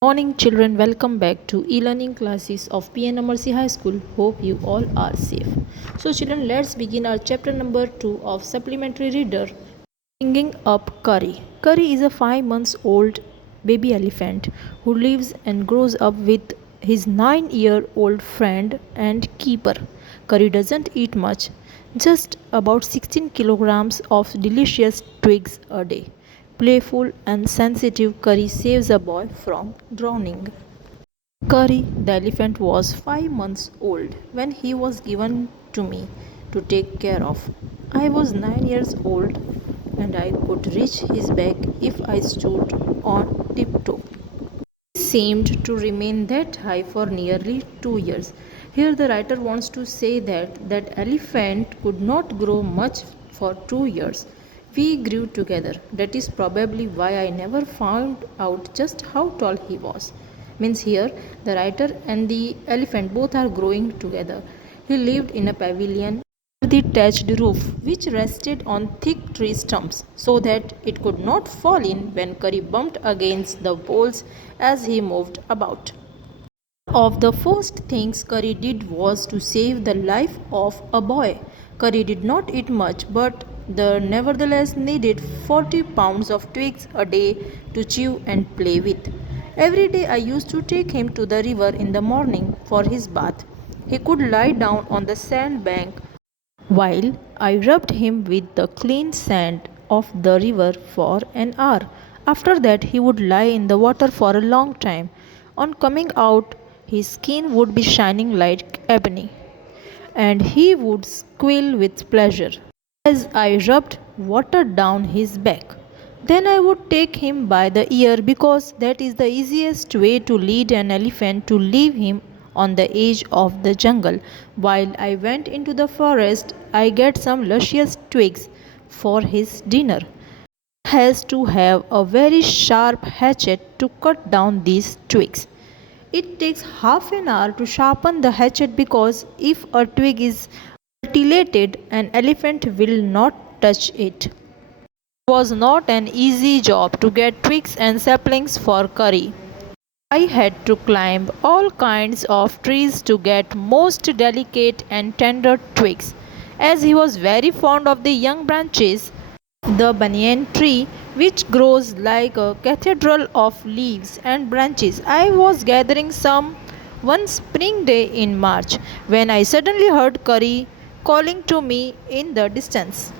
Morning children, welcome back to e-learning classes of P.N.AMERSEY High School. Hope you all are safe. So children, let's begin our chapter number 2 of supplementary reader, Bringing Up Curry. Curry is a 5 months old baby elephant who lives and grows up with his 9-year-old friend and keeper. Curry doesn't eat much, just about 16 kilograms of delicious twigs a day. Playful and sensitive, Curry saves a boy from drowning. Curry the elephant was 5 months old when he was given to me to take care of. I was 9 years old and I could reach his back if I stood on tiptoe. He seemed to remain that high for nearly 2 years. Here the writer wants to say that elephant could not grow much for 2 years. We grew together. That is probably why I never found out just how tall he was. Means here the writer and the elephant both are growing together. He lived in a pavilion the thatched roof, which rested on thick tree stumps so that it could not fall in when Curry bumped against the poles as he moved about. One of the first things Curry did was to save the life of a boy. Curry did not eat much, but nevertheless needed 40 pounds of twigs a day to chew and play with. Every day I used to take him to the river in the morning for his bath. He could lie down on the sand bank while I rubbed him with the clean sand of the river for an hour. After that, he would lie in the water for a long time. On coming out, his skin would be shining like ebony, and he would squeal with pleasure as I rubbed water down his back. Then I would take him by the ear because that is the easiest way to lead an elephant to leave him on the edge of the jungle. While I went into the forest, I get some luscious twigs for his dinner. Has to have a very sharp hatchet to cut down these twigs. It takes half an hour to sharpen the hatchet because if a twig is mutilated, an elephant will not touch it. It was not an easy job to get twigs and saplings for Curry. I had to climb all kinds of trees to get most delicate and tender twigs. As he was very fond of the young branches, the banyan tree, which grows like a cathedral of leaves and branches, I was gathering some one spring day in March when I suddenly heard Curry calling to me in the distance.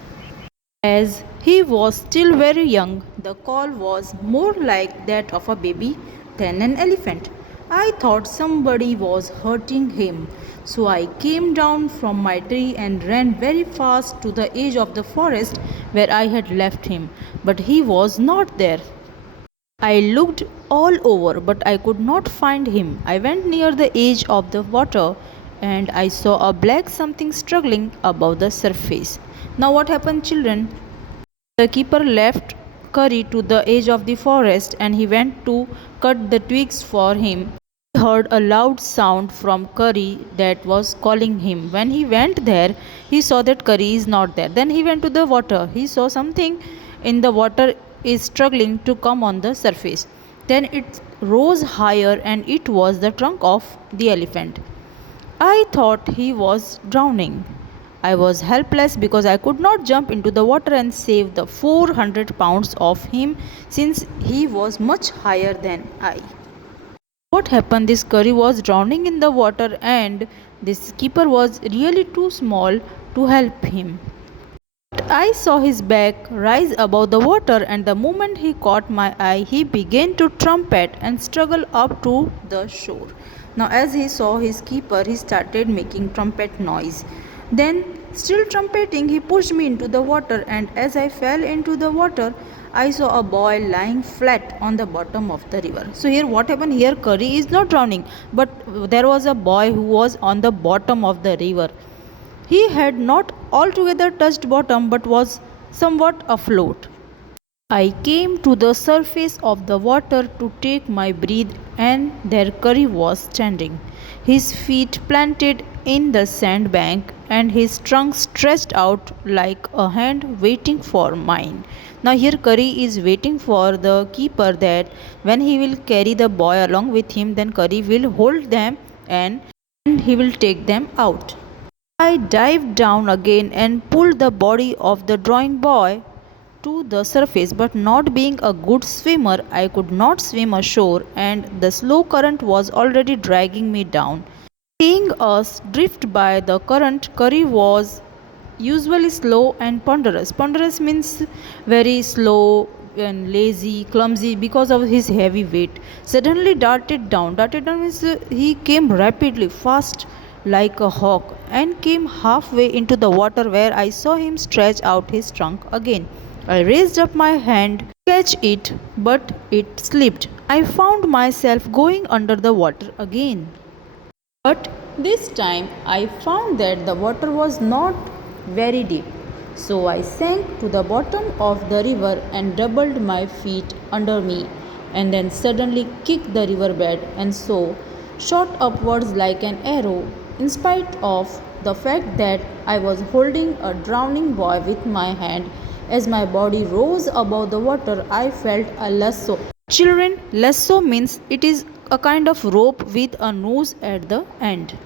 As he was still very young, the call was more like that of a baby than an elephant. I thought somebody was hurting him, so I came down from my tree and ran very fast to the edge of the forest where I had left him, but he was not there. I looked all over, but I could not find him. I went near the edge of the water and I saw a black something struggling above the surface. Now, what happened, children? The keeper left Curry to the edge of the forest and he went to cut the twigs for him. He heard a loud sound from Curry that was calling him. When he went there, he saw that Curry is not there. Then he went to the water. He saw something in the water is struggling to come on the surface. Then it rose higher and it was the trunk of the elephant. I thought he was drowning. I was helpless because I could not jump into the water and save the 400 pounds of him since he was much higher than I. What happened? This Curry was drowning in the water and this keeper was really too small to help him. I saw his back rise above the water, and the moment he caught my eye, he began to trumpet and struggle up to the shore. Now, as he saw his keeper, he started making trumpet noise. Then, still trumpeting, he pushed me into the water, and as I fell into the water, I saw a boy lying flat on the bottom of the river. So, here what happened? Here, Curry is not drowning, but there was a boy who was on the bottom of the river. He had not altogether touched bottom but was somewhat afloat. I came to the surface of the water to take my breath, and there Curry was standing, his feet planted in the sandbank and his trunk stretched out like a hand waiting for mine. Now, here Curry is waiting for the keeper that when he will carry the boy along with him, then Curry will hold them and he will take them out. I dived down again and pulled the body of the drawing boy to the surface, but not being a good swimmer, I could not swim ashore, and the slow current was already dragging me down. Seeing us drift by the current, Curry was usually slow and ponderous. Ponderous means very slow and lazy, clumsy because of his heavy weight. Suddenly darted down. Darted down means he came rapidly, fast like a hawk, and came halfway into the water where I saw him stretch out his trunk again. I raised up my hand to catch it, but it slipped. I found myself going under the water again. But this time I found that the water was not very deep. So I sank to the bottom of the river and doubled my feet under me, and then suddenly kicked the riverbed and so shot upwards like an arrow, in spite of the fact that I was holding a drowning boy with my hand. As my body rose above the water, I felt a lasso. Children, lasso means it is a kind of rope with a noose at the end.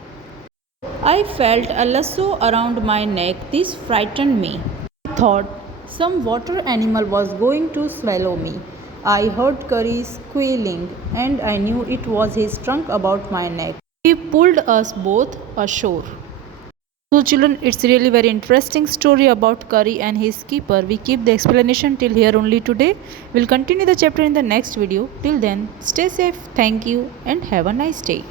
I felt a lasso around my neck. This frightened me. I thought some water animal was going to swallow me. I heard Curry squealing, and I knew it was his trunk about my neck. He pulled us both ashore. So children, it's really very interesting story about Curry and his keeper. We keep the explanation till here only today. We'll continue the chapter in the next video. Till then, stay safe, thank you, and have a nice day.